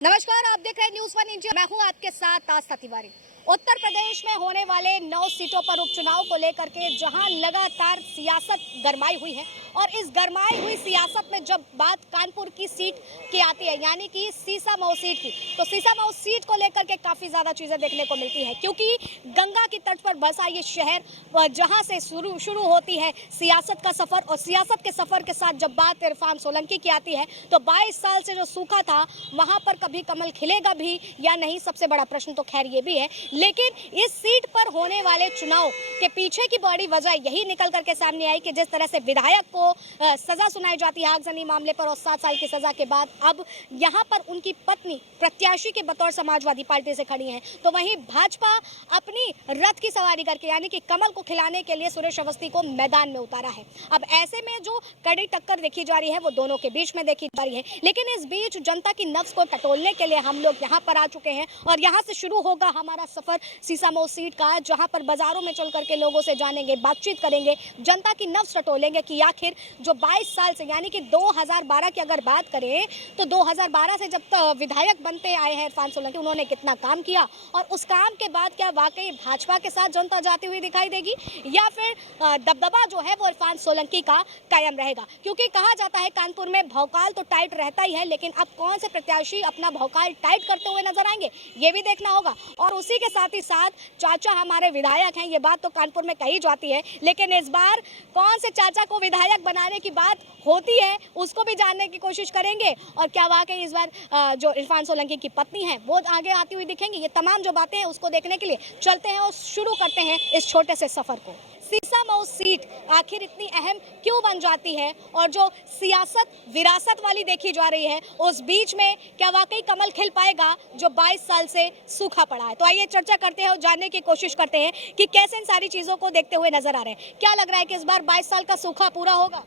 नमस्कार, आप देख रहे हैं न्यूज़ 1 इंडिया। मैं हूं आपके साथ आस्था तिवारी। उत्तर प्रदेश में होने वाले 9 सीटों पर उपचुनाव को लेकर के जहां लगातार सियासत गरमाई हुई है और इस गरमाई हुई सियासत में जब बात कानपुर की सीट की आती है, यानी कि सीसामऊ सीट की, तो सीसामऊ सीट को लेकर के काफ़ी ज़्यादा चीज़ें देखने को मिलती है, क्योंकि गंगा की तट पर बसा ये शहर जहां से शुरू होती है सियासत का सफ़र, और सियासत के सफ़र के साथ जब बात इरफान सोलंकी की आती है तो 22 साल से जो सूखा था वहां पर कभी कमल खिलेगा भी या नहीं, सबसे बड़ा प्रश्न तो खैर ये भी है। लेकिन इस सीट पर होने वाले चुनाव के पीछे की बड़ी वजह यही निकल करके सामने आई कि जिस तरह से विधायक को सजा सुनाई जाती है आगजनी मामले पर और 7 साल की सजा के बाद अब यहाँ पर उनकी पत्नी प्रत्याशी के बतौर समाजवादी पार्टी से खड़ी हैं, तो वहीं भाजपा अपनी रथ की सवारी करके यानी कि कमल को खिलाने के लिए सुरेश अवस्थी को मैदान में उतारा है। अब ऐसे में जो कड़ी टक्कर देखी जा रही है वो दोनों के बीच में देखी जा रही है, लेकिन इस बीच जनता की नब्ज को टटोलने के लिए हम लोग यहाँ पर आ चुके हैं और यहाँ से शुरू होगा हमारा सफर सीसामऊ सीट का, जहाँ पर बाजारों में चल करके लोगों से जानेंगे, बातचीत करेंगे, जनता की नब्ज टटोलेंगे कि आखिर जो 22 साल से यानी कि 2012 की अगर बात करें तो 2012 से जब तक विधायक बनते आए हैं इरफान सोलंकी, उन्होंने कितना काम किया और उस काम के बाद क्या वाकई भाजपा के साथ जनता जाती हुई दिखाई देगी या फिर दबदबा जो है वो इरफान सोलंकी का कायम रहेगा। क्योंकि कहा जाता है कानपुर में भौकाल तो टाइट रहता ही है, लेकिन अब कौन से प्रत्याशी अपना भौकाल टाइट करते हुए नजर आएंगे ये भी देखना होगा। और उसी के साथ ही साथ चाचा हमारे विधायक हैं, ये बात तो कानपुर में कही जाती है, लेकिन इस बार कौन से चाचा को विधायक बनाने की बात होती है उसको भी जानने की कोशिश करेंगे और क्या वाकई इस बार जो इरफान सोलंकी की पत्नी है वो आगे आती हुई दिखेंगी। ये तमाम जो बातें हैं उसको देखने के लिए चलते हैं और शुरू करते हैं इस छोटे से सफर को। सीसामऊ सीट आखिर इतनी अहम क्यों बन जाती है और जो सियासत विरासत वाली देखी जा रही है उस बीच में क्या वाकई कमल खिल पाएगा जो 22 साल से सूखा पड़ा है। तो आइए चर्चा करते हैं और जानने की कोशिश करते हैं कि कैसे इन सारी चीजों को देखते हुए नजर आ रहे हैं। क्या लग रहा है कि इस बार 22 साल का सूखा पूरा होगा?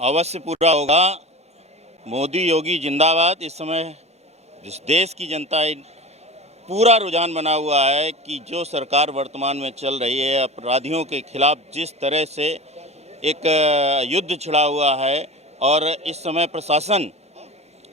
अवश्य पूरा होगा। मोदी योगी जिंदाबाद। इस समय जिस देश की जनता पूरा रुझान बना हुआ है कि जो सरकार वर्तमान में चल रही है अपराधियों के खिलाफ जिस तरह से एक युद्ध छिड़ा हुआ है और इस समय प्रशासन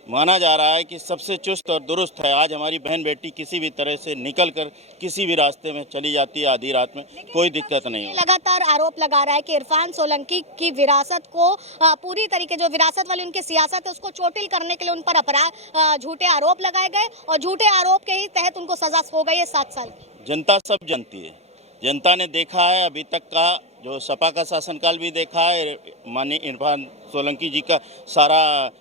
माना जा रहा है कि सबसे चुस्त और दुरुस्त है। आज हमारी बहन बेटी किसी भी तरह से निकल कर किसी भी रास्ते में चली जाती है आधी रात में, कोई दिक्कत नहीं हो। लगातार आरोप लगा रहा है कि इरफान सोलंकी की विरासत को पूरी तरीके जो विरासत वाली उनकी सियासत है उसको चोटिल करने के लिए उन पर अपराध झूठे आरोप लगाए गए और झूठे आरोप के ही तहत उनको सजा हो गई है 7 साल की। जनता सब जानती है, जनता ने देखा है अभी तक का जो सपा का शासनकाल भी देखा है। माननीय इरफान सोलंकी जी का सारा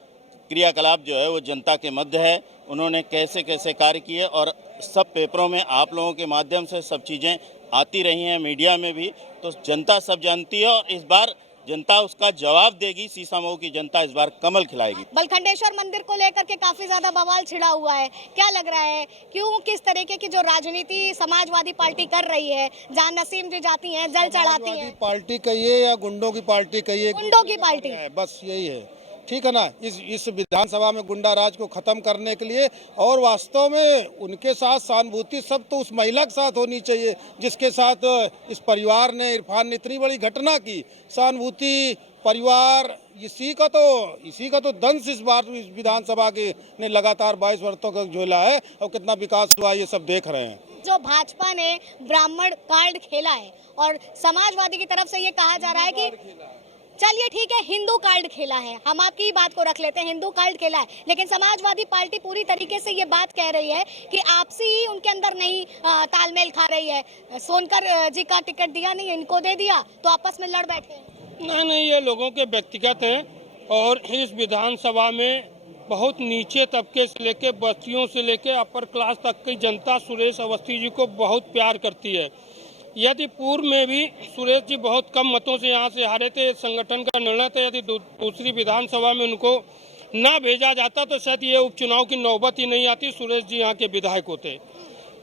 क्रियाकलाप जो है वो जनता के मध्य है। उन्होंने कैसे कैसे कार्य किए और सब पेपरों में आप लोगों के माध्यम से सब चीज़ें आती रही हैं, मीडिया में भी, तो जनता सब जानती है और इस बार जनता उसका जवाब देगी। सीसामऊ की जनता इस बार कमल खिलाएगी। बलखंडेश्वर मंदिर को लेकर के काफी ज्यादा बवाल छिड़ा हुआ है, क्या लग रहा है क्यों किस तरीके की जो राजनीति समाजवादी पार्टी कर रही है, जहाँ नसीम जी जाती हैं जल चढ़ाती हैं? पार्टी कहिए या गुंडों की पार्टी कहिए, गुंडों की पार्टी है, बस यही है। ठीक है ना। इस विधानसभा में गुंडा राज को खत्म करने के लिए और वास्तव में उनके साथ सहानुभूति सब तो उस महिला के साथ होनी चाहिए जिसके साथ इस परिवार ने, इरफान ने इतनी बड़ी घटना की। सहानुभूति परिवार इसी का तो दंश इस बार इस विधानसभा के ने लगातार 22 वर्षों तक झोला है और कितना विकास हुआ ये सब देख रहे हैं। जो भाजपा ने ब्राह्मण कार्ड खेला है और समाजवादी की तरफ से ये कहा जा रहा है कि चलिए ठीक है हिंदू कार्ड खेला है, हम आपकी बात को रख लेते हैं, हिंदू कार्ड खेला है, लेकिन समाजवादी पार्टी पूरी तरीके से ये बात कह रही है कि आपसी उनके अंदर नहीं तालमेल खा रही है। सोनकर जी का टिकट दिया नहीं, इनको दे दिया तो आपस में लड़ बैठे। नहीं, ये लोगों के व्यक्तिगत हैं और इस विधानसभा में बहुत नीचे तबके से लेके बस्तियों से लेके अपर क्लास तक की जनता सुरेश अवस्थी जी को बहुत प्यार करती है। यदि पूर्व में भी सुरेश जी बहुत कम मतों से यहाँ से हारे थे, संगठन का निर्णय था यदि दूसरी विधानसभा में उनको ना भेजा जाता तो शायद ये उपचुनाव की नौबत ही नहीं आती, सुरेश जी यहाँ के विधायक होते।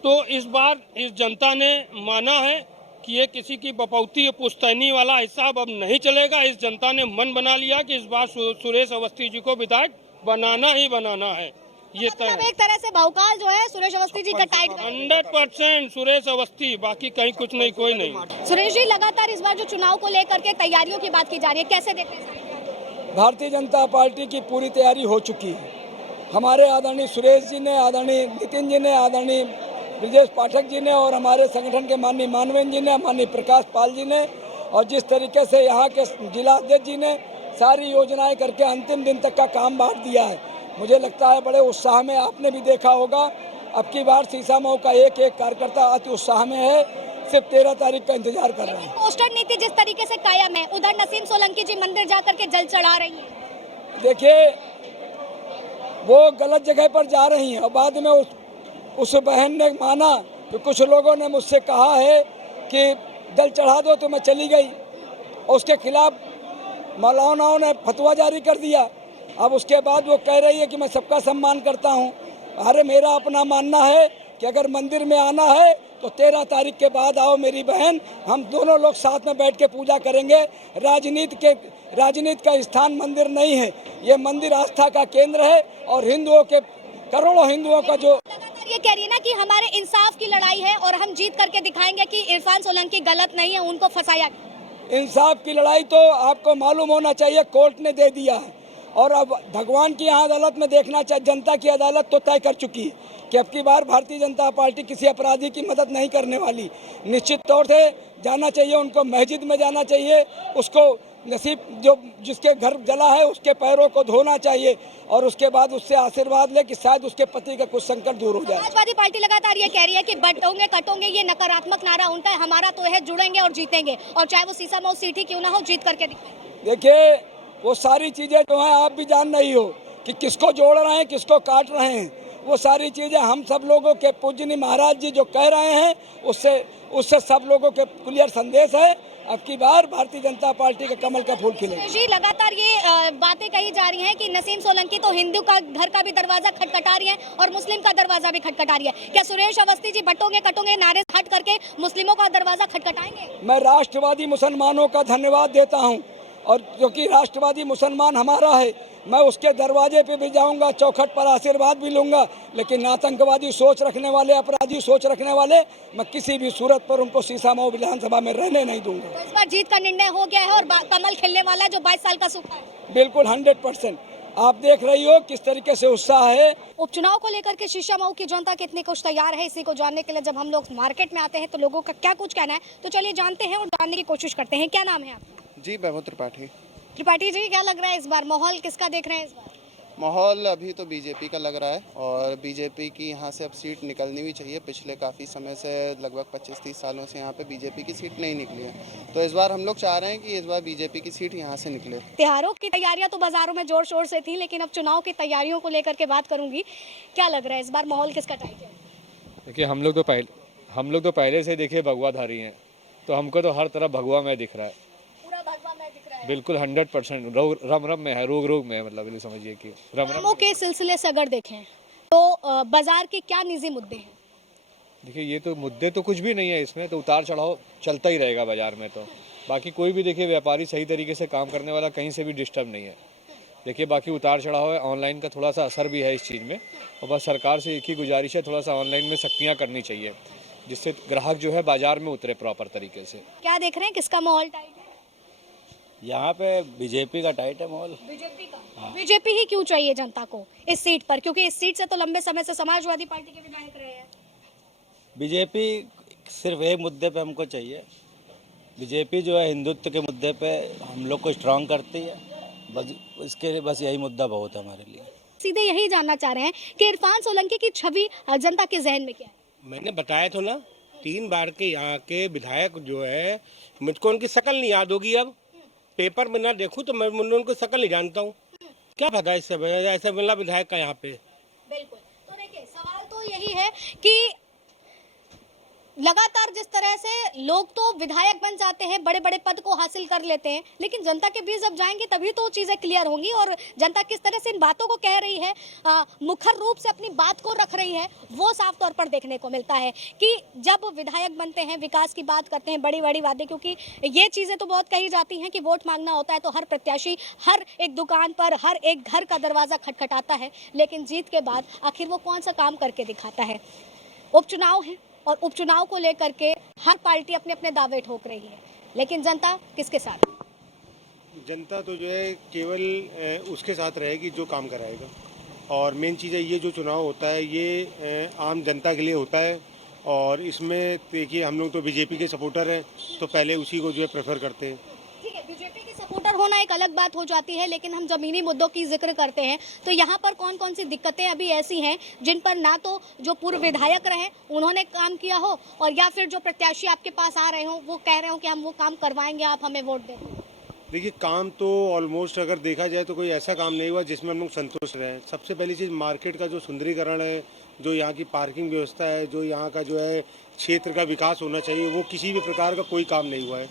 तो इस बार इस जनता ने माना है कि ये किसी की बपौती पुश्तैनी वाला हिसाब अब नहीं चलेगा। इस जनता ने मन बना लिया कि इस बार सुरेश अवस्थी जी को विधायक बनाना ही बनाना है। ये मतलब एक तरह से भौकाल जो है सुरेश अवस्थी जी का टाइट 100% सुरेश अवस्थी, बाकी कहीं कुछ नहीं, कोई नहीं। सुरेश जी लगातार इस बार जो चुनाव को लेकर के तैयारियों की बात की जा रही है, कैसे देखते हैं? भारतीय जनता पार्टी की पूरी तैयारी हो चुकी है। हमारे आदरणीय सुरेश जी ने, आदरणीय नितिन जी ने, आदरणीय ब्रजेश पाठक जी ने और हमारे संगठन के माननीय मानवेंद्र जी ने, माननीय प्रकाश पाल जी ने, और जिस तरीके से यहाँ के जिला अध्यक्ष जी ने सारी योजनाएं करके अंतिम दिन तक का काम बांट दिया है, मुझे लगता है बड़े उत्साह में, आपने भी देखा होगा अब की बार सीसामऊ का एक एक कार्यकर्ता अति उत्साह में है, सिर्फ 13 तारीख का इंतजार कर रहे हैं। पोस्टर नीति जिस तरीके से कायम है, उधर नसीम सोलंकी जी मंदिर जाकर के जल चढ़ा रही है। देखिए, वो गलत जगह पर जा रही हैं और बाद में उस बहन ने माना कि कुछ लोगों ने मुझसे कहा है कि जल चढ़ा दो, तो मैं चली गई और उसके खिलाफ मौलानाओं ने फतवा जारी कर दिया। अब उसके बाद वो कह रही है कि मैं सबका सम्मान करता हूँ। अरे मेरा अपना मानना है कि अगर मंदिर में आना है तो 13 तारीख के बाद आओ मेरी बहन, हम दोनों लोग साथ में बैठ के पूजा करेंगे। राजनीति का स्थान मंदिर नहीं है, ये मंदिर आस्था का केंद्र है और हिंदुओं के, करोड़ों हिंदुओं का जो ये कह रही है ना कि हमारे इंसाफ की लड़ाई है और हम जीत करके दिखाएंगे कि इरफान सोलंकी गलत नहीं है, उनको फंसाया गया। इंसाफ की लड़ाई तो आपको मालूम होना चाहिए, कोर्ट ने दे दिया है और अब भगवान की यहाँ अदालत में देखना चाहिए। जनता की अदालत तो तय कर चुकी है कि अब की बार भारतीय जनता पार्टी किसी अपराधी की मदद नहीं करने वाली। निश्चित तौर से जाना चाहिए, उनको मस्जिद में जाना चाहिए, उसको नसीब जो जिसके घर जला है उसके पैरों को धोना चाहिए और उसके बाद उससे आशीर्वाद ले कि शायद उसके पति का कुछ संकट दूर हो जाए। समाजवादी पार्टी लगातार ये कह रही है कि बंटोगे कटोगे, ये नकारात्मक नारा उनका है, हमारा तो है जुड़ेंगे और जीतेंगे, और चाहे वो सीसामऊ सीट ही क्यों ना हो, जीत करके दिखाएंगे। देखिए, वो सारी चीजें जो हैं आप भी जान रही हो कि किसको जोड़ रहे हैं, किसको काट रहे हैं। वो सारी चीजें हम सब लोगों के पूजनीय महाराज जी जो कह रहे हैं उससे सब लोगों के क्लियर संदेश है, अब की बार भारतीय जनता पार्टी के कमल का फूल खिलेगा। जी, लगातार ये बातें कही जा रही हैं कि नसीम सोलंकी तो हिंदू का घर का भी दरवाजा खटखटा रही है और मुस्लिम का दरवाजा भी खटखटा रही है। क्या सुरेश अवस्थी जी बंटोगे कटोगे नारे हट करके मुस्लिमों का दरवाजा खटखटाएंगे? मैं राष्ट्रवादी मुसलमानों का धन्यवाद देता हूँ और क्योंकि राष्ट्रवादी मुसलमान हमारा है, मैं उसके दरवाजे पे भी जाऊंगा, चौखट पर आशीर्वाद भी लूंगा, लेकिन आतंकवादी सोच रखने वाले, अपराधी सोच रखने वाले, मैं किसी भी सूरत पर उनको सीसामऊ विधानसभा में रहने नहीं दूंगा। तो इस बार जीत का निर्णय हो गया है और कमल खिलने वाला है जो 22 साल का सूखा है। बिल्कुल 100%। आप देख रही हो किस तरीके से उत्साह है। उपचुनाव को लेकर के सीसामऊ की जनता कितनी कुछ तैयार है, इसी को जानने के लिए जब हम लोग मार्केट में आते हैं तो लोगों का क्या कुछ कहना है, तो चलिए जानते हैं और जानने की कोशिश करते हैं। क्या नाम है आपका? जी, वैभव त्रिपाठी। त्रिपाठी जी, क्या लग रहा है इस बार माहौल किसका देख रहे हैं इस बार? माहौल अभी तो बीजेपी का लग रहा है और बीजेपी की यहाँ से अब सीट निकलनी भी चाहिए। पिछले काफ़ी समय से लगभग 25-30 सालों से यहाँ पे बीजेपी की सीट नहीं निकली है, तो इस बार हम लोग चाह रहे हैं कि इस बार बीजेपी की सीट यहाँ से निकले। त्योहारों की तैयारियां तो बाजारों में जोर शोर से थी, लेकिन अब चुनाव की तैयारियों को लेकर के बात करूंगी, क्या लग रहा है इस बार माहौल किसका टाइट है? देखिए, हम लोग तो पहले से देखिए भगवाधारी हैं, तो हमको तो हर तरफ भगवा में दिख रहा है। पूरा भगवा में दिख रहा है। बिल्कुल 100% रम रम में है, रोग रोग में है, मतलब ये समझिए कि रम रम के सिलसिले से अगर देखें तो बाजार के क्या निजी मुद्दे हैं? देखिए, ये तो मुद्दे तो कुछ भी नहीं है, इसमें तो उतार चढ़ाव चलता ही रहेगा बाजार में। तो बाकी कोई भी देखिए व्यापारी सही तरीके से काम करने वाला कहीं से भी डिस्टर्ब नहीं है। देखिए, बाकी उतार चढ़ाव है, ऑनलाइन का थोड़ा सा असर भी है इस चीज़ में, और बस सरकार से एक ही गुजारिश है, थोड़ा सा ऑनलाइन में सख्तियाँ करनी चाहिए जिससे ग्राहक जो है बाजार में उतरे प्रॉपर तरीके से। क्या देख रहे हैं, किसका माहौल टाइट है? यहाँ पे बीजेपी का टाइट है माहौल। बीजेपी का? बीजेपी ही क्यों चाहिए जनता को इस सीट पर, क्योंकि इस सीट से तो लंबे समय से समाजवादी पार्टी के विधायक रहे हैं। बीजेपी सिर्फ एक मुद्दे पे हमको चाहिए, बीजेपी जो है हिंदुत्व के मुद्दे पे हम लोग को स्ट्रांग करती है, बस इसके लिए बस यही मुद्दा बहुत है हमारे लिए। सीधे यही जानना चाह रहे हैं कि इरफान सोलंकी की छवि जनता के जहन में क्या है? मैंने बताया तो ना, 3 बार के यहाँ के विधायक जो है, मुझको उनकी शक्ल नहीं याद होगी। अब पेपर में ना देखूं तो मैं उनको शक्ल नहीं जानता हूँ, क्या पता इससे ऐसा मिला विधायक का यहाँ पे। बिल्कुल। तो देखिए, सवाल तो यही है कि लगातार जिस तरह से लोग तो विधायक बन जाते हैं, बड़े बड़े पद को हासिल कर लेते हैं, लेकिन जनता के बीच जब जाएंगे तभी तो चीज़ें क्लियर होंगी और जनता किस तरह से इन बातों को कह रही है, मुखर रूप से अपनी बात को रख रही है, वो साफ तौर पर देखने को मिलता है कि जब विधायक बनते हैं, विकास की बात करते हैं, बड़ी बड़ी बातें, क्योंकि ये चीज़ें तो बहुत कही जाती हैं कि वोट मांगना होता है तो हर प्रत्याशी हर एक दुकान पर, हर एक घर का दरवाज़ा खटखटाता है, लेकिन जीत के बाद आखिर वो कौन सा काम करके दिखाता है? उपचुनाव है और उपचुनाव को लेकर के हर पार्टी अपने अपने दावे ठोक रही है, लेकिन जनता किसके साथ? जनता तो जो है केवल उसके साथ रहेगी जो काम कराएगा। और मेन चीज़ है ये जो चुनाव होता है ये आम जनता के लिए होता है और इसमें देखिए हम लोग तो बीजेपी के सपोर्टर हैं तो पहले उसी को जो है प्रेफर करते हैं। ठीक है, बीजेपी के सपोर्टर होना एक अलग बात हो जाती है, लेकिन हम जमीनी मुद्दों की जिक्र करते हैं तो यहाँ पर कौन कौन सी दिक्कतें अभी ऐसी हैं जिन पर ना तो जो पूर्व विधायक रहे उन्होंने काम किया हो और या फिर जो प्रत्याशी आपके पास आ रहे हो वो कह रहे हो कि हम वो काम करवाएंगे, आप हमें वोट दें? देखिए काम तो ऑलमोस्ट अगर देखा जाए तो कोई ऐसा काम नहीं हुआ जिसमें हम लोग संतुष्ट रहें। सबसे पहली चीज़ मार्केट का जो सुंदरीकरण है, जो यहाँ की पार्किंग व्यवस्था है, जो यहाँ का जो है क्षेत्र का विकास होना चाहिए, वो किसी भी प्रकार का कोई काम नहीं हुआ है।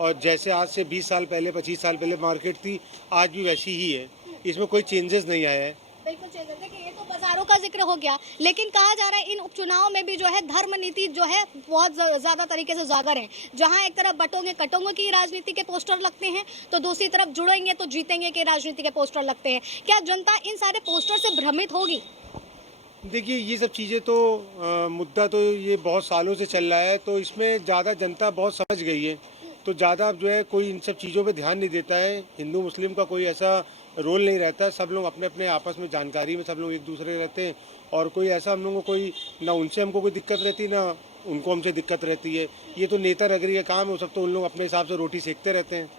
और जैसे आज से 20 साल पहले 25 साल पहले मार्केट थी, आज भी वैसी ही है, इसमें कोई चेंजेस नहीं आया है। बिल्कुल चेंजेस, देखिए ये तो बाजारों का जिक्र हो गया, लेकिन कहा जा रहा है इन उपचुनाव में भी जो है धर्म नीति जो है बहुत ज़्यादा तरीके से उजागर है। जहां एक तरफ बटोगे कटोंगे की राजनीति के पोस्टर लगते हैं तो दूसरी तरफ जुड़ेंगे तो जीतेंगे के राजनीति के पोस्टर लगते हैं। क्या जनता इन सारे पोस्टर से भ्रमित होगी? देखिए ये सब चीज़ें तो मुद्दा तो ये बहुत सालों से चल रहा है, तो इसमें ज़्यादा जनता बहुत समझ गई है, तो ज़्यादा जो है कोई इन सब चीज़ों पे ध्यान नहीं देता है। हिंदू मुस्लिम का कोई ऐसा रोल नहीं रहता है, सब लोग अपने अपने आपस में जानकारी में सब लोग एक दूसरे रहते हैं और कोई ऐसा हम लोगों को कोई ना उनसे हमको कोई दिक्कत रहती ना उनको हमसे दिक्कत रहती है। ये तो नेता नगरी का काम है, वो सब तो उन लोग अपने हिसाब से रोटी सेकते रहते हैं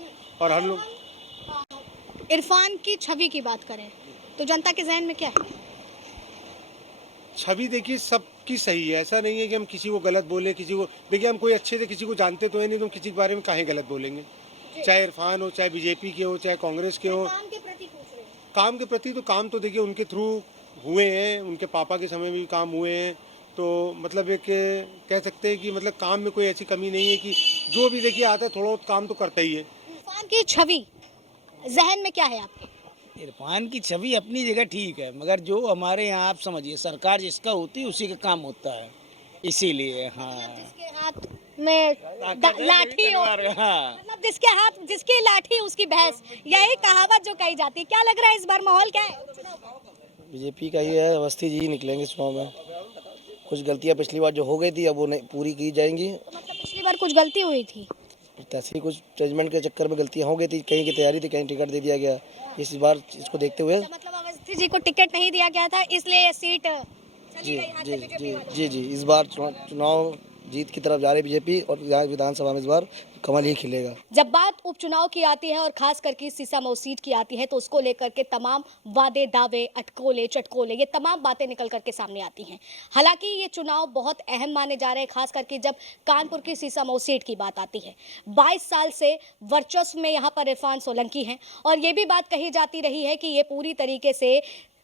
और हम लोग। इरफान की छवि की बात करें तो जनता के जहन में क्या है? छवि देखिए सबकी सही है, ऐसा नहीं है कि हम किसी को गलत बोले, किसी को देखिए हम कोई अच्छे से किसी को जानते तो है नहीं, तो हम किसी के बारे में काहे गलत बोलेंगे, चाहे इरफान हो, चाहे बीजेपी के हो, चाहे कांग्रेस के हो। काम के प्रति पूछ रहे हैं। काम के प्रति तो काम तो देखिए उनके थ्रू हुए हैं, उनके पापा के समय में भी काम हुए हैं, तो मतलब एक कह सकते हैं कि मतलब काम में कोई ऐसी कमी नहीं है कि जो भी देखिए आता है थोड़ा बहुत काम तो करता ही है। इरफान की छवि जहन में क्या है आपके? इरफान की छवि अपनी जगह ठीक है, मगर जो हमारे यहाँ आप समझिए सरकार जिसका होती है उसी का काम होता है, इसीलिए हाँ जिसके हाथ में लाठी हो, हाँ मतलब जिसकी लाठी उसकी भैंस, यही कहावत जो कही जाती है। क्या लग रहा है इस बार माहौल क्या है? बीजेपी का ही है, अवस्थी जी निकलेंगे चुनाव में। कुछ गलतियां पिछली बार जो हो गई थी अब वो नहीं पूरी की जाएंगी। तो मतलब पिछली बार कुछ गलती हुई थी, प्रत्याशी कुछ जजमेंट के चक्कर में गलतियां हो गई थी, कहीं की तैयारी थी कहीं टिकट दे दिया गया। इस बार इसको देखते हुए मतलब अवस्थी जी को टिकट नहीं दिया गया था इसलिए ये सीट चली जी गई हाथ जी से बीजेपी जी वालों। जी जी इस बार चुनाव जीत की तरफ जा रही बीजेपी और यहाँ विधानसभा में इस बार कमल ही खिलेगा। जब बात उपचुनाव की आती है और खास करके सीसामऊ सीट की आती है तो उसको लेकर के तमाम वादे दावे अटकोले चटकोले ये तमाम बातें निकल करके सामने आती हैं। हालांकि ये चुनाव बहुत अहम माने जा रहे हैं, खास करके जब कानपुर की सीसामऊ सीट की बात आती है। 22 साल से वर्चस्व में यहाँ पर इरफान सोलंकी हैं और ये भी बात कही जाती रही है कि ये पूरी तरीके से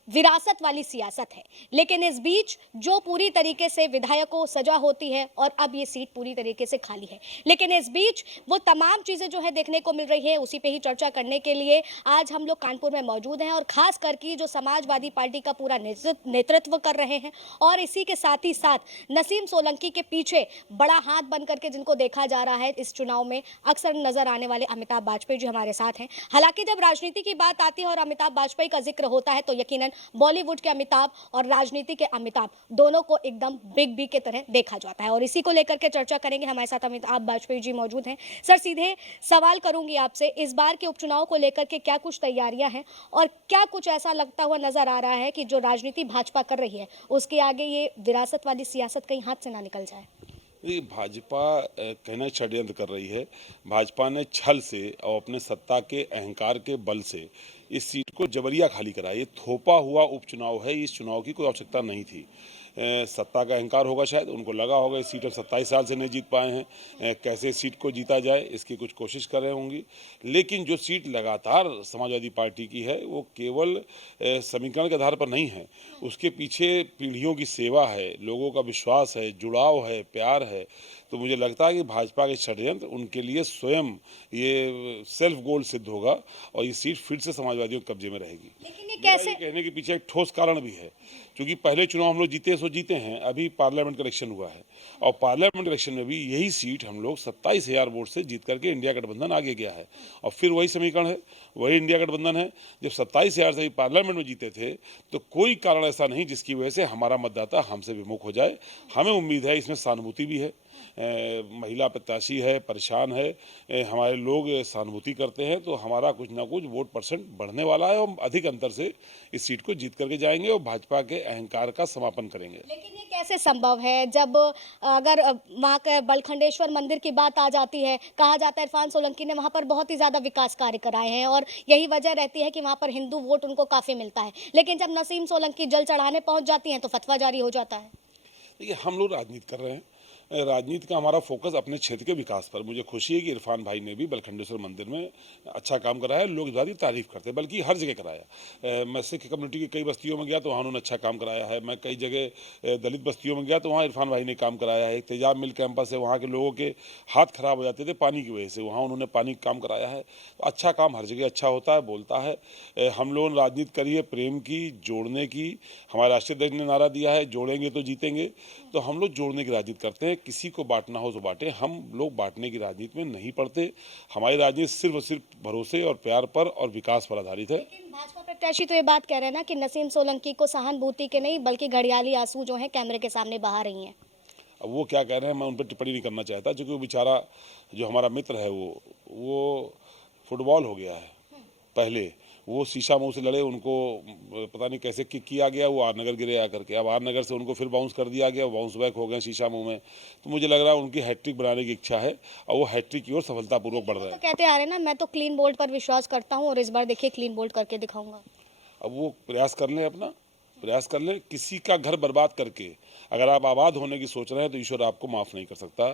विरासत वाली सियासत है, लेकिन इस बीच जो पूरी तरीके से विधायकों को सजा होती है और अब ये सीट पूरी तरीके से खाली है, लेकिन इस बीच वो तमाम चीज़ें जो है देखने को मिल रही है, उसी पे ही चर्चा करने के लिए आज हम लोग कानपुर में मौजूद हैं और खास करके जो समाजवादी पार्टी का पूरा नेतृत्व कर रहे हैं और इसी के साथ ही साथ नसीम सोलंकी के पीछे बड़ा हाथ बन करके जिनको देखा जा रहा है इस चुनाव में अक्सर नजर आने वाले अमिताभ वाजपेयी जी हमारे साथ हैं। हालांकि जब राजनीति की बात आती है और अमिताभ वाजपेयी का जिक्र होता है तो यकीनन बॉलीवुड के अमिताभ और राजनीति के अमिताभ दोनों को एकदम बिग बी के तरह देखा जाता है और इसी को लेकर के चर्चा करेंगे। हमारे साथ अमिताभ वाजपेयी जी मौजूद हैं। सर सीधे सवाल करूंगी आपसे, इस बार के उपचुनाव को लेकर के क्या कुछ तैयारियां हैं और क्या कुछ ऐसा लगता हुआ नजर आ रहा है कि जो राजनीति भाजपा कर रही है उसके आगे ये विरासत वाली सियासत कहीं हाथ से ना निकल जाए? भाजपा कहना षड्यंत्र कर रही है। भाजपा ने छल से और अपने सत्ता के अहंकार के बल से इस सीट को जबरिया खाली करा। ये थोपा हुआ उपचुनाव है, इस चुनाव की कोई आवश्यकता नहीं थी। सत्ता का अहंकार होगा, शायद उनको लगा होगा इस सीट अब 27 साल से नहीं जीत पाए हैं, कैसे इस सीट को जीता जाए इसकी कुछ कोशिश कर रहे होंगी। लेकिन जो सीट लगातार समाजवादी पार्टी की है वो केवल समीकरण के आधार पर नहीं है, उसके पीछे पीढ़ियों की सेवा है, लोगों का विश्वास है, जुड़ाव है, प्यार है। तो मुझे लगता है कि भाजपा के षड्यंत्र उनके लिए स्वयं ये सेल्फ गोल सिद्ध होगा और ये सीट फिर से समाजवादियों के कब्जे में रहेगी। लेकिन ये कैसे? ये कहने के पीछे एक ठोस कारण भी है, क्योंकि पहले चुनाव हम लोग जीते सो जीते हैं, अभी पार्लियामेंट का इलेक्शन हुआ है और पार्लियामेंट इलेक्शन में भी यही सीट हम लोग 27,000 वोट से जीत करके इंडिया गठबंधन आगे गया है और फिर वही समीकरण है, वही इंडिया गठबंधन है। जब 27,000 से पार्लियामेंट में जीते थे तो कोई कारण ऐसा नहीं जिसकी वजह से हमारा मतदाता हमसे विमुख हो जाए। हमें उम्मीद है, इसमें सहानुभूति भी है, महिला प्रत्याशी है, परेशान है, हमारे लोग सहानुभूति करते हैं, तो हमारा कुछ ना कुछ वोट परसेंट बढ़ने वाला है और हम अधिक अंतर से इस सीट को जीत करके जाएंगे और भाजपा के अहंकार का समापन करेंगे। लेकिन ये कैसे संभव है जब अगर वहाँ का बलखंडेश्वर मंदिर की बात आ जाती है, कहा जाता है इरफान सोलंकी ने वहाँ पर बहुत ही ज़्यादा विकास कार्य कराए हैं और यही वजह रहती है कि वहाँ पर हिंदू वोट उनको काफ़ी मिलता है, लेकिन जब नसीम सोलंकी जल चढ़ाने पहुँच जाती हैं तो फतवा जारी हो जाता है। देखिए, हम लोग राजनीति कर रहे हैं, राजनीति का हमारा फोकस अपने क्षेत्र के विकास पर। मुझे खुशी है कि इरफान भाई ने भी बलखंडेश्वर मंदिर में अच्छा काम कराया है, लोग इसकी तारीफ करते हैं, बल्कि हर जगह कराया। मैं सिख कम्युनिटी की कई बस्तियों में गया तो वहाँ उन्होंने अच्छा काम कराया है। मैं कई जगह दलित बस्तियों में गया तो वहाँ इरफान भाई ने काम कराया है। एक तेजाब मिल कैंपस है, वहाँ के लोगों के हाथ खराब हो जाते थे पानी की वजह से, वहाँ उन्होंने पानी का काम कराया है। तो अच्छा काम हर जगह अच्छा होता है, बोलता है। हम लोगों ने राजनीति करी है प्रेम की, जोड़ने की। हमारे राष्ट्रीय अध्यक्ष ने नारा दिया है, जोड़ेंगे तो जीतेंगे। तो हम लोग जोड़ने की राजनीति करते हैं, किसी को बांटना हो तो बांटे। हम लोग बांटने की राजनीति में नहीं पड़ते। हमारी राजनीति सिर्फ और सिर्फ भरोसे और प्यार पर और विकास पर आधारित है। लेकिन भाजपा प्रत्याशी तो ये बात कह रहे हैं ना कि नसीम सोलंकी को सहानुभूति के नहीं बल्कि घड़ियाली आंसू जो है कैमरे के सामने बहा रही हैं। अब वो क्या कह रहे हैं मैं उन पर टिप्पणी नहीं करना चाहता, क्योंकि वो बेचारा जो हमारा मित्र है वो फुटबॉल हो गया है। पहले वो शीशा मुंह से लड़े, उनको पता नहीं कैसे किक किया गया, वो आर नगर गिरे आकर के। अब आर नगर से उनको फिर बाउंस कर दिया गया, बाउंस बैक हो गए शीशा मुंह में। तो मुझे लग रहा है उनकी हैट्रिक बनाने की इच्छा है और वो हैट्रिक की ओर सफलतापूर्वक बढ़ रहे हैं। तो कहते आ रहे हैं ना, मैं तो क्लीन बोल्ड पर विश्वास करता हूँ और इस बार देखिए क्लीन बोल्ड करके दिखाऊंगा। अब वो प्रयास कर लें, अपना प्रयास कर लें। किसी का घर बर्बाद करके अगर आप आबाद होने की सोच रहे हैं तो ईश्वर आपको माफ़ नहीं कर सकता।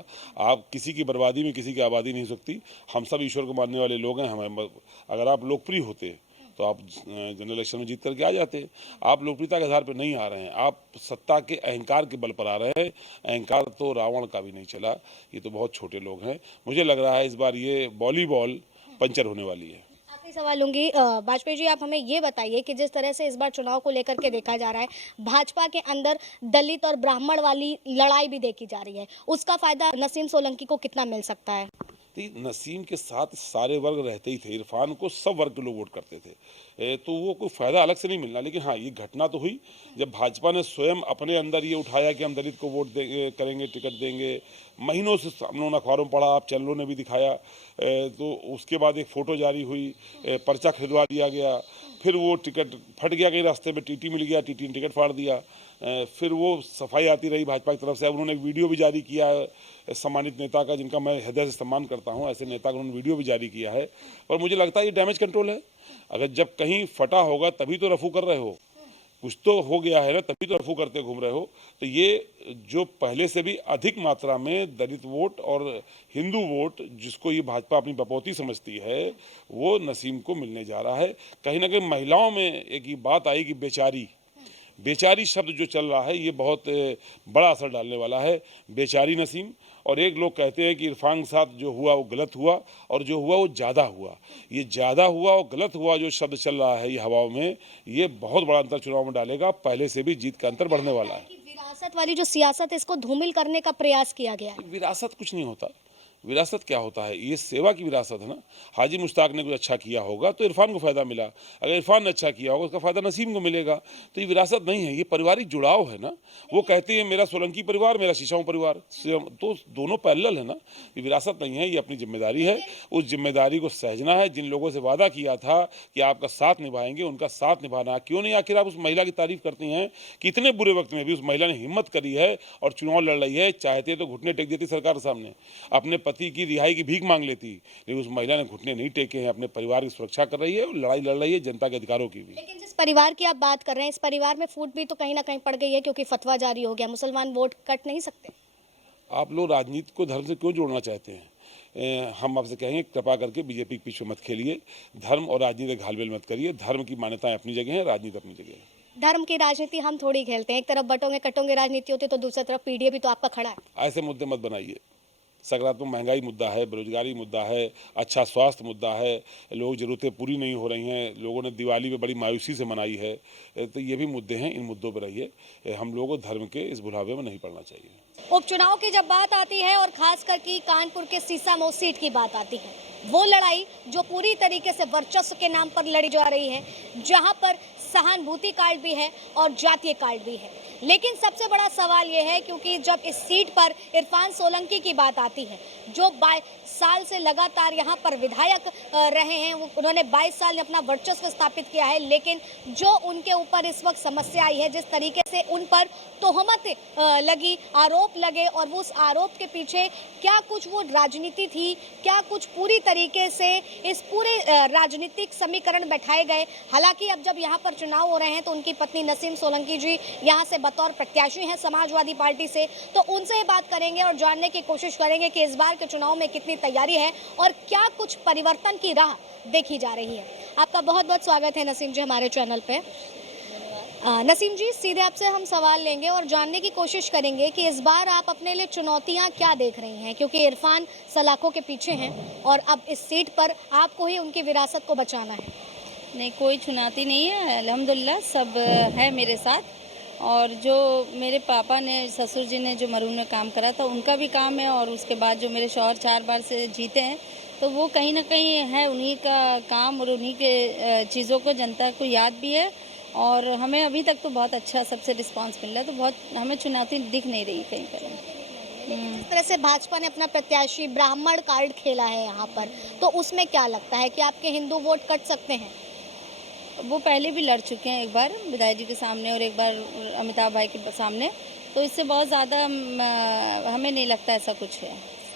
आप किसी की बर्बादी में किसी की आबादी नहीं हो सकती। हम सब ईश्वर को मानने वाले लोग हैं। हमें अगर आप लोकप्रिय होते तो आप जनरल इलेक्शन में जीत करके आ जाते। आप लोकप्रियता के आधार पर नहीं आ रहे हैं, आप सत्ता के अहंकार के बल पर आ रहे हैं। अहंकार तो रावण का भी नहीं चला, ये तो बहुत छोटे लोग हैं। मुझे लग रहा है इस बार ये वॉलीबॉल पंचर होने वाली है। आखिरी सवाल लूंगी, वाजपेयी जी आप हमें ये बताइए कि जिस तरह से इस बार चुनाव को लेकर के देखा जा रहा है, भाजपा के अंदर दलित और ब्राह्मण वाली लड़ाई भी देखी जा रही है, उसका फायदा नसीम सोलंकी को कितना मिल सकता है? नसीम के साथ सारे वर्ग रहते ही थे, इरफान को सब वर्ग के लोग वोट करते थे, तो वो कोई फ़ायदा अलग से नहीं मिलना। लेकिन हाँ, ये घटना तो हुई जब भाजपा ने स्वयं अपने अंदर ये उठाया कि हम दलित को वोट करेंगे, टिकट देंगे। महीनों से हम लोगों ने अखबारों में पढ़ा, आप चैनलों ने भी दिखाया। तो उसके बाद एक फ़ोटो जारी हुई, पर्चा खरीदवा दिया गया, फिर वो टिकट फट गया, कहीं रास्ते में टीटी मिल गया, टीटी ने टिकट फाड़ दिया। फिर वो सफाई आती रही भाजपा की तरफ से। अब उन्होंने एक वीडियो भी जारी किया है सम्मानित नेता का, जिनका मैं हृदय से सम्मान करता हूं, ऐसे नेता का उन्होंने वीडियो भी जारी किया है। और मुझे लगता है ये डैमेज कंट्रोल है। अगर जब कहीं फटा होगा तभी तो रफू कर रहे हो, कुछ तो हो गया है ना, तभी तो रफू करते घूम रहे हो। तो ये जो पहले से भी अधिक मात्रा में दलित वोट और हिंदू वोट, जिसको ये भाजपा अपनी बपौती समझती है, वो नसीम को मिलने जा रहा है। कहीं ना कहीं महिलाओं में एक ये बात आई कि बेचारी शब्द जो चल रहा है, ये बहुत बड़ा असर डालने वाला है। बेचारी नसीम। और एक लोग कहते हैं कि इरफान के साथ जो हुआ वो गलत हुआ और जो हुआ वो ज़्यादा हुआ। ये ज़्यादा हुआ और गलत हुआ जो शब्द चल रहा है ये हवाओं में, ये बहुत बड़ा अंतर चुनाव में डालेगा। पहले से भी जीत का अंतर बढ़ने वाला है। विरासत वाली जो सियासत है, इसको धूमिल करने का प्रयास किया गया है। विरासत कुछ नहीं होता। विरासत क्या होता है? ये सेवा की विरासत है ना। हाजी मुश्ताक ने कुछ अच्छा किया होगा तो इरफान को फ़ायदा मिला, अगर इरफान ने अच्छा किया होगा उसका फ़ायदा नसीम को मिलेगा। तो ये विरासत नहीं है, ये पारिवारिक जुड़ाव है ना। वो कहते हैं मेरा सोलंकी परिवार, मेरा शीशाऊ परिवार, तो दोनों पैरेलल है ना। ये विरासत नहीं है, ये अपनी जिम्मेदारी है। उस जिम्मेदारी को सहजना है। जिन लोगों से वादा किया था कि आपका साथ निभाएंगे, उनका साथ निभाना। क्यों नहीं? आखिर आप उस महिला की तारीफ करती हैं कि इतने बुरे वक्त में भी उस महिला ने हिम्मत करी है और चुनाव लड़ रही है। चाहते तो घुटने टेक देती सरकार के सामने, अपने पति की रिहाई की भीख मांग लेती, लेकिन उस महिला ने घुटने नहीं टेके हैं। अपने परिवार की सुरक्षा कर रही है और लड़ाई लड़ रही है जनता के अधिकारों की भी। लेकिन जिस परिवार की आप बात कर रहे हैं, इस परिवार में फूट भी तो कहीं ना कहीं पड़ गई है, क्योंकि फतवा जारी हो गया, मुसलमान वोट कट नहीं सकते। आप लोग राजनीति को धर्म से क्यों जोड़ना चाहते हैं? हम आपसे कहेंगे कृपा करके बीजेपी के पीछे मत खेलिए, धर्म और राजनीति का घालमेल मत करिए। धर्म की मान्यताएं अपनी जगह है, राजनीति अपनी जगह है। धर्म की राजनीति हम थोड़ी खेलते हैं। एक तरफ बटोगे कटोगे राजनीति होती है, तो दूसरी तरफ पीडीए भी तो आपका खड़ा है। ऐसे मुद्दे मत बनाइए। सकारात्मक महंगाई मुद्दा है, बेरोजगारी मुद्दा है, अच्छा स्वास्थ्य मुद्दा है, लोग ज़रूरतें पूरी नहीं हो रही हैं, लोगों ने दिवाली में बड़ी मायूसी से मनाई है। तो ये भी मुद्दे हैं, इन मुद्दों पर रहिए। हम लोगों को धर्म के इस बुलावे में नहीं पड़ना चाहिए। उपचुनाव की जब बात आती है और खासकर की कानपुर के सीसामऊ सीट की बात आती है, वो लड़ाई जो पूरी तरीके से वर्चस्व के नाम पर लड़ी जा रही है, जहां पर सहानुभूति कार्ड भी है और जातीय कार्ड भी है। लेकिन सबसे बड़ा सवाल ये है, क्योंकि जब इस सीट पर इरफान सोलंकी की बात आती है, जो 22 साल से लगातार यहाँ पर विधायक रहे हैं, उन्होंने 22 साल में अपना वर्चस्व स्थापित किया है, लेकिन जो उनके ऊपर इस वक्त समस्या आई है, जिस तरीके से उन पर तोहमत लगी, आरोप लगे, और वो उस आरोप के पीछे क्या कुछ वो राजनीति थी, क्या कुछ पूरी तरीके से इस पूरे राजनीतिक समीकरण बैठाए गए। हालांकि अब जब यहाँ पर चुनाव हो रहे हैं तो उनकी पत्नी नसीम सोलंकी जी यहाँ से बतौर प्रत्याशी हैं समाजवादी पार्टी से, तो उनसे बात करेंगे और जानने की कोशिश करेंगे कि इस बार के चुनाव में कितनी तैयारी है और क्या कुछ परिवर्तन की राह देखी जा रही है। आपका बहुत बहुत स्वागत है नसीम जी हमारे चैनल पे। नसीम जी, सीधे आपसे हम सवाल लेंगे और जानने की कोशिश करेंगे कि इस बार आप अपने लिए चुनौतियां क्या देख रही हैं, क्योंकि इरफान सलाखों के पीछे हैं और अब इस सीट पर आपको ही उनकी विरासत को बचाना है। नहीं, कोई चुनौती नहीं है, अल्हम्दुलिल्लाह सब है मेरे साथ। और जो मेरे पापा ने, ससुर जी ने जो मरून में काम करा था, उनका भी काम है, और उसके बाद जो मेरे शौहर 4 बार से जीते हैं, तो वो कहीं ना कहीं है उन्हीं का काम और उन्हीं के चीज़ों को जनता को याद भी है। और हमें अभी तक तो बहुत अच्छा सबसे रिस्पांस मिल रहा है, तो बहुत हमें चुनौती दिख नहीं रही कहीं पर। इस तरह से भाजपा ने अपना प्रत्याशी ब्राह्मण कार्ड खेला है यहाँ पर, तो उसमें क्या लगता है कि आपके हिंदू वोट कट सकते हैं? वो पहले भी लड़ चुके हैं, एक बार विधायक जी के सामने और एक बार अमिताभ भाई के सामने, तो इससे बहुत ज़्यादा हमें नहीं लगता ऐसा कुछ है।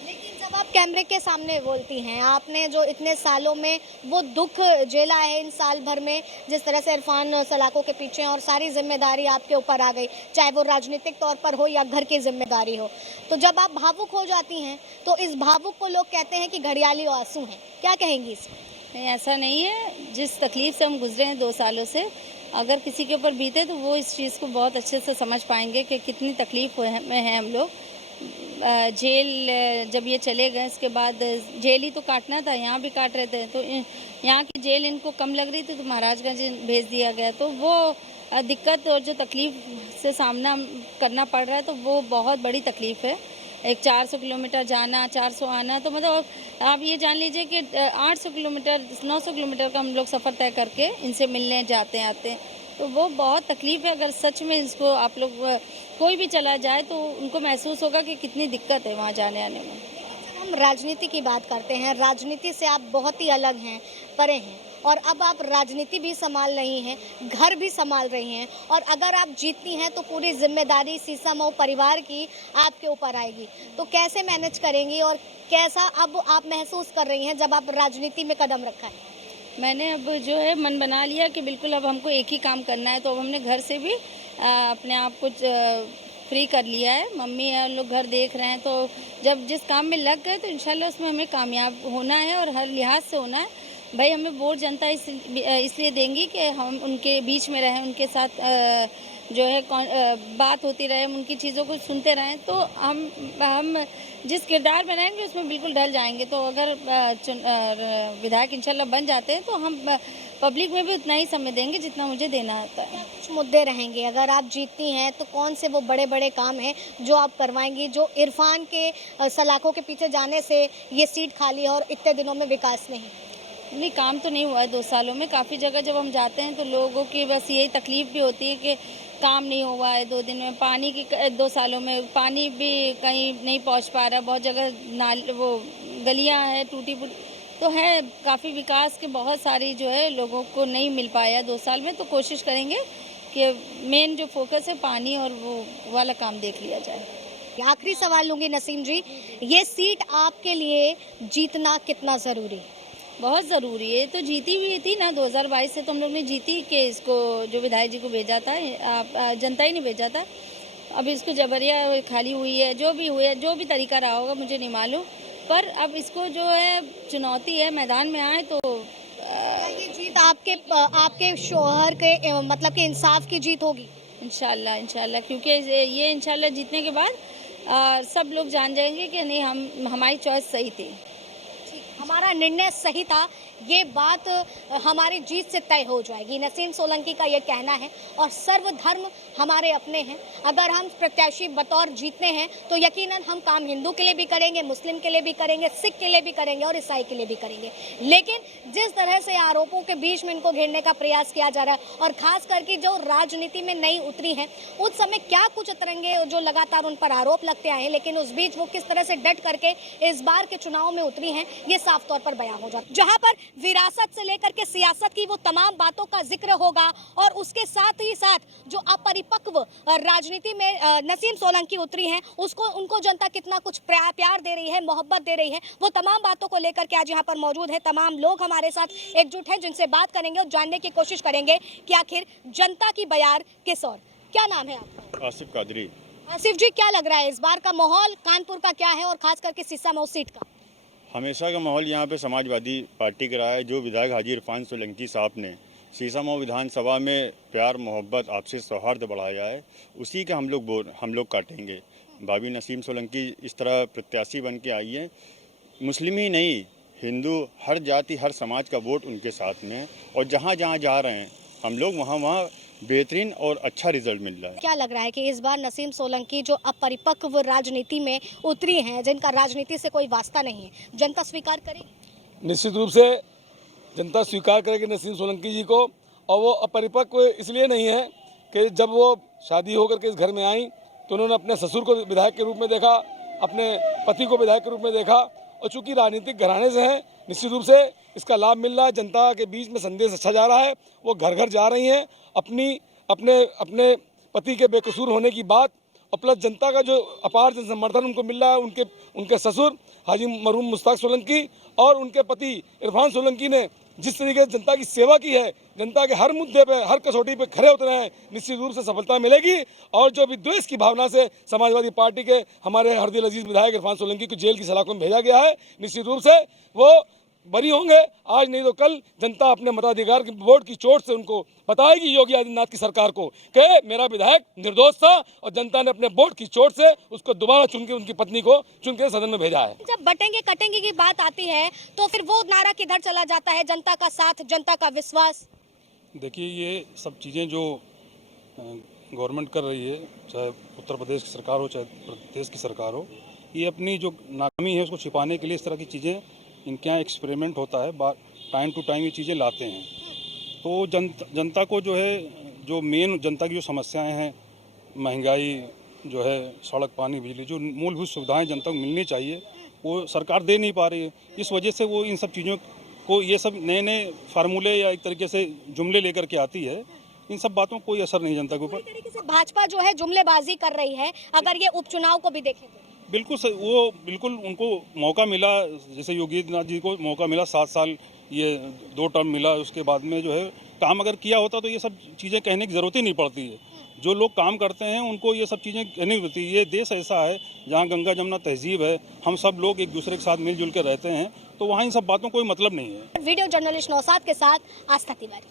लेकिन जब आप कैमरे के सामने बोलती हैं, आपने जो इतने सालों में वो दुख झेला है, इन साल भर में जिस तरह से इरफान सलाखों के पीछे और सारी जिम्मेदारी आपके ऊपर आ गई, चाहे वो राजनीतिक तौर पर हो या घर की जिम्मेदारी हो, तो जब आप भावुक हो जाती हैं तो इस भावुक को लोग कहते हैं कि घड़ियाली आंसू हैं, क्या कहेंगी इसमें? नहीं, ऐसा नहीं है। जिस तकलीफ़ से हम गुजरे हैं 2 सालों से, अगर किसी के ऊपर बीते तो वो इस चीज़ को बहुत अच्छे से समझ पाएंगे कि कितनी तकलीफ़ में हैं हम लोग। जेल जब ये चले गए, इसके बाद जेल ही तो काटना था, यहाँ भी काट रहे थे, तो यहाँ की जेल इनको कम लग रही थी तो महाराजगंज भेज दिया गया। तो वो दिक्कत और जो तकलीफ़ से सामना करना पड़ रहा है, तो वो बहुत बड़ी तकलीफ़ है। एक 400 किलोमीटर जाना, 400 आना, तो मतलब आप ये जान लीजिए कि 800 किलोमीटर 900 किलोमीटर का हम लोग सफ़र तय करके इनसे मिलने जाते हैं आते हैं, तो वो बहुत तकलीफ़ है। अगर सच में इसको आप लोग कोई भी चला जाए तो उनको महसूस होगा कि कितनी दिक्कत है वहाँ जाने आने में। हम राजनीति की बात करते हैं, राजनीति से आप बहुत ही अलग हैं, परे हैं, और अब आप राजनीति भी संभाल रही हैं, घर भी संभाल रही हैं, और अगर आप जीतती हैं तो पूरी जिम्मेदारी सीसामऊ परिवार की आपके ऊपर आएगी, तो कैसे मैनेज करेंगी और कैसा अब आप महसूस कर रही हैं जब आप राजनीति में कदम रखा है? मैंने अब जो है मन बना लिया कि बिल्कुल अब हमको एक ही काम करना है, तो अब हमने घर से भी अपने आप को फ्री कर लिया है। मम्मी है, लोग घर देख रहे हैं, तो जब जिस काम में लग गए तो इंशाल्लाह उसमें हमें कामयाब होना है और हर लिहाज से होना है। भाई हमें वोट जनता इसलिए देंगी कि हम उनके बीच में रहें, उनके साथ जो है बात होती रहे, उनकी चीज़ों को सुनते रहें, तो हम जिस किरदार में रहेंगे उसमें बिल्कुल ढल जाएंगे। तो अगर विधायक इंशाल्लाह बन जाते हैं तो हम पब्लिक में भी उतना ही समय देंगे जितना मुझे देना होता है। कुछ मुद्दे रहेंगे, अगर आप जीतती हैं तो कौन से वो बड़े बड़े काम हैं जो आप करवाएंगी, जो इरफान के सलाखों के पीछे जाने से ये सीट खाली है और इतने दिनों में विकास नहीं? काम तो नहीं हुआ है 2 सालों में। काफ़ी जगह जब हम जाते हैं तो लोगों की बस यही तकलीफ़ भी होती है कि काम नहीं हुआ है 2 दिन में। पानी की 2 सालों में पानी भी कहीं नहीं पहुंच पा रहा, बहुत जगह वो गलियां हैं टूटी फूटी, तो है काफ़ी विकास के बहुत सारी जो है लोगों को नहीं मिल पाया 2 साल में। तो कोशिश करेंगे कि मेन जो फोकस है पानी और वो वाला काम देख लिया जाए। आखिरी सवाल लूँगी नसीम जी, ये सीट आपके लिए जीतना कितना ज़रूरी है? बहुत ज़रूरी है, तो जीती हुई थी ना 2022 से, तो हम लोग ने जीती कि इसको जो विधायक जी को भेजा था, जनता ही नहीं भेजा था। अब इसको जबरिया खाली हुई है, जो भी हुई है, जो भी तरीका रहा होगा मुझे नहीं मालूम, पर अब इसको जो है चुनौती है, मैदान में आए तो ये जीत आपके शौहर के मतलब कि इंसाफ की जीत होगी इंशाल्लाह, क्योंकि ये इंशाल्लाह जीतने के बाद सब लोग जान जाएंगे कि नहीं हमारी चॉइस सही थी। हमारा निर्णय सही था, ये बात हमारी जीत से तय हो जाएगी। नसीम सोलंकी का ये कहना है और सर्वधर्म हमारे अपने हैं। अगर हम प्रत्याशी बतौर जीतते हैं तो यकीनन हम काम हिंदू के लिए भी करेंगे, मुस्लिम के लिए भी करेंगे, सिख के लिए भी करेंगे और ईसाई के लिए भी करेंगे। लेकिन जिस तरह से आरोपों के बीच में इनको घेरने का प्रयास किया जा रहा है और खास करके जो राजनीति में नई उतरी है, उस समय क्या कुछ तरंगे जो लगातार उन पर आरोप लगते आए, लेकिन उस बीच वो किस तरह से डट करके इस बार के चुनाव में उतरी हैं, ये साफ तौर पर बयां हो जाता है। जहां पर विरासत से लेकर के सियासत की वो तमाम बातों का जिक्र होगा और उसके साथ ही साथ जो अपरिपक्व राजनीति में नसीम सोलंकी उतरी हैं, उसको उनको जनता कितना कुछ प्यार दे रही है, मोहब्बत दे रही है, वो तमाम बातों को लेकर के आज यहाँ पर मौजूद है। तमाम लोग हमारे साथ एकजुट हैं, जिनसे बात करेंगे और जानने की कोशिश करेंगे कि आखिर जनता की बयार किस ओर। क्या नाम है आपका? आसिफ कादरी। आसिफ जी, क्या लग रहा है इस बार का माहौल कानपुर का क्या है और खास करके सीसामऊ सीट का? हमेशा का माहौल यहाँ पे समाजवादी पार्टी का रहा है। जो विधायक हाजी इरफान सोलंकी साहब ने सीसामऊ विधानसभा में प्यार मोहब्बत आपसी सौहार्द बढ़ाया है, उसी का हम लोग काटेंगे। भाभी नसीम सोलंकी इस तरह प्रत्याशी बन के आई है। मुस्लिम ही नहीं, हिंदू, हर जाति हर समाज का वोट उनके साथ में है और जहाँ जहाँ जा रहे हैं हम लोग वहाँ बेहतरीन और अच्छा रिजल्ट मिल रहा है। क्या लग रहा है कि इस बार नसीम सोलंकी जो अपरिपक्व राजनीति में उतरी हैं, जिनका राजनीति से कोई वास्ता नहीं है, जनता स्वीकार करेगी? निश्चित रूप से जनता स्वीकार करेगी नसीम सोलंकी जी को। और वो अपरिपक्व इसलिए नहीं है कि जब वो शादी होकर के इस घर में आई तो उन्होंने अपने ससुर को विधायक के रूप में देखा, अपने पति को विधायक के रूप में देखा, और चूंकि राजनीतिक घराने से हैं निश्चित रूप से इसका लाभ मिल रहा है। जनता के बीच में संदेश अच्छा जा रहा है, वो घर घर जा रही हैं अपने पति के बेकसूर होने की बात, और प्लस जनता का जो अपार जन समर्थन उनको मिल रहा है। उनके ससुर हाजी मरहूम मुश्ताक सोलंकी और उनके पति इरफान सोलंकी ने जिस तरीके से जनता की सेवा की है, जनता के हर मुद्दे पे हर कसौटी पे खड़े उतरे हैं, निश्चित रूप से सफलता मिलेगी। और जो विद्वेष की भावना से समाजवादी पार्टी के हमारे हरदिल अजीज विधायक इरफान सोलंकी को जेल की सलाखों में भेजा गया है, निश्चित रूप से वो बरी होंगे। आज नहीं तो कल जनता अपने मताधिकार की वोट की चोट से उनको बताएगी योगी आदित्यनाथ की सरकार को कि मेरा विधायक निर्दोष था और जनता ने अपने वोट की चोट से उसको दोबारा चुन के उनकी पत्नी को चुन के सदन में भेजा है। जब बटेंगे कटेंगे की बात आती है तो फिर वो नारा किधर चला जाता है? जनता का साथ, जनता का विश्वास। देखिए, ये सब चीज़ें जो गवर्नमेंट कर रही है, चाहे उत्तर प्रदेश की सरकार हो चाहे प्रदेश की सरकार हो, ये अपनी जो नाकामी है उसको छिपाने के लिए इस तरह की चीज़ें इनके यहाँ एक्सपेरिमेंट होता है। टाइम टू टाइम ये चीज़ें लाते हैं। तो जनता को जो है, जो मेन जनता की जो समस्याएं हैं, महंगाई जो है, सड़क, पानी, बिजली, जो मूलभूत सुविधाएं जनता को मिलनी चाहिए वो सरकार दे नहीं पा रही है। इस वजह से वो इन सब चीज़ों को, ये सब नए नए फार्मूले या एक तरीके से जुमले लेकर के आती है। इन सब बातों कोई असर नहीं जनता के ऊपर। तरीके से भाजपा जो है जुमलेबाजी कर रही है। अगर ये उपचुनाव को भी देखें तो बिल्कुल सही, वो बिल्कुल उनको मौका मिला, जैसे योगी आदित्यनाथ जी को मौका मिला, 7 साल ये 2 टर्म मिला, उसके बाद में जो है काम अगर किया होता तो ये सब चीज़ें कहने की ज़रूरत ही नहीं पड़ती है। जो लोग काम करते हैं उनको ये सब चीज़ें कहनी पड़ती है। ये देश ऐसा है जहाँ गंगा जमुना तहजीब है, हम सब लोग एक दूसरे के साथ मिलजुल के रहते हैं, तो वहाँ इन सब बातों कोई मतलब नहीं है। वीडियो जर्नलिस्ट नौसाद के साथ आस्था तिवारी।